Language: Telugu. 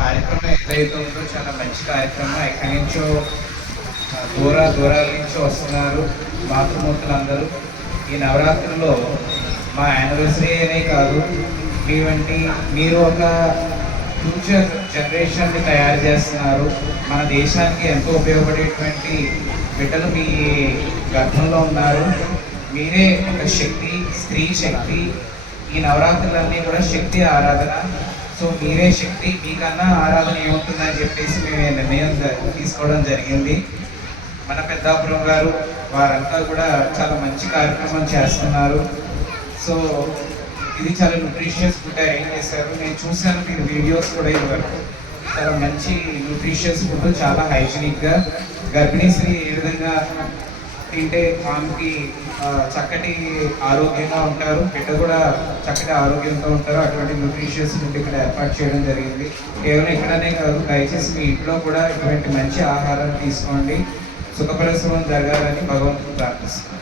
కార్యక్రమం ఏదైతే ఉందో చాలా మంచి కార్యక్రమం. ఎక్కడి నుంచో దూర దూరాల నుంచి వస్తున్నారు మాతృమూర్తులు అందరూ ఈ నవరాత్రుల్లో మా యానివర్సరీ అనే కాదు మీ వంటి మీరు ఒక ఫ్యూచర్ జనరేషన్ని తయారు చేస్తున్నారు. మన దేశానికి ఎంతో ఉపయోగపడేటువంటి బిడ్డలు మీ గర్భంలో ఉన్నారు. మీరే ఒక శక్తి స్త్రీ శక్తి. ఈ నవరాత్రులన్నీ కూడా శక్తి ఆరాధన. సో మీరే శక్తి మీకన్నా ఆరాధన ఏముంటుందని చెప్పేసి మేము నిర్ణయం తీసుకోవడం జరిగింది. మన పెద్దాపురం గారు వారంతా కూడా చాలా మంచి కార్యక్రమం చేస్తున్నారు. సో ఇది చాలా న్యూట్రిషియస్ ఫుడ్ అరేంజ్ చేశారు? నేను చూశాను మీరు వీడియోస్ కూడా ఇవ్వరు చాలా మంచి న్యూట్రిషియస్ ఫుడ్ చాలా హైజీనిక్గా గర్భిణీ స్త్రీ ఏ విధంగా తింటే ఆమెకి చక్కటి ఆరోగ్యంగా ఉంటారు. బిడ్డ కూడా చక్కటి ఆరోగ్యంతో ఉంటారు. అటువంటి న్యూట్రిషియస్ ఫుడ్ ఇక్కడ ఏర్పాటు చేయడం జరిగింది. కేవలం ఇక్కడనే కాదు దయచేసి మీ ఇంట్లో కూడా ఇటువంటి మంచి ఆహారం తీసుకోండి. సుఖప్రసవం జరగాలని భగవంతుడు ప్రార్థిస్తున్నాను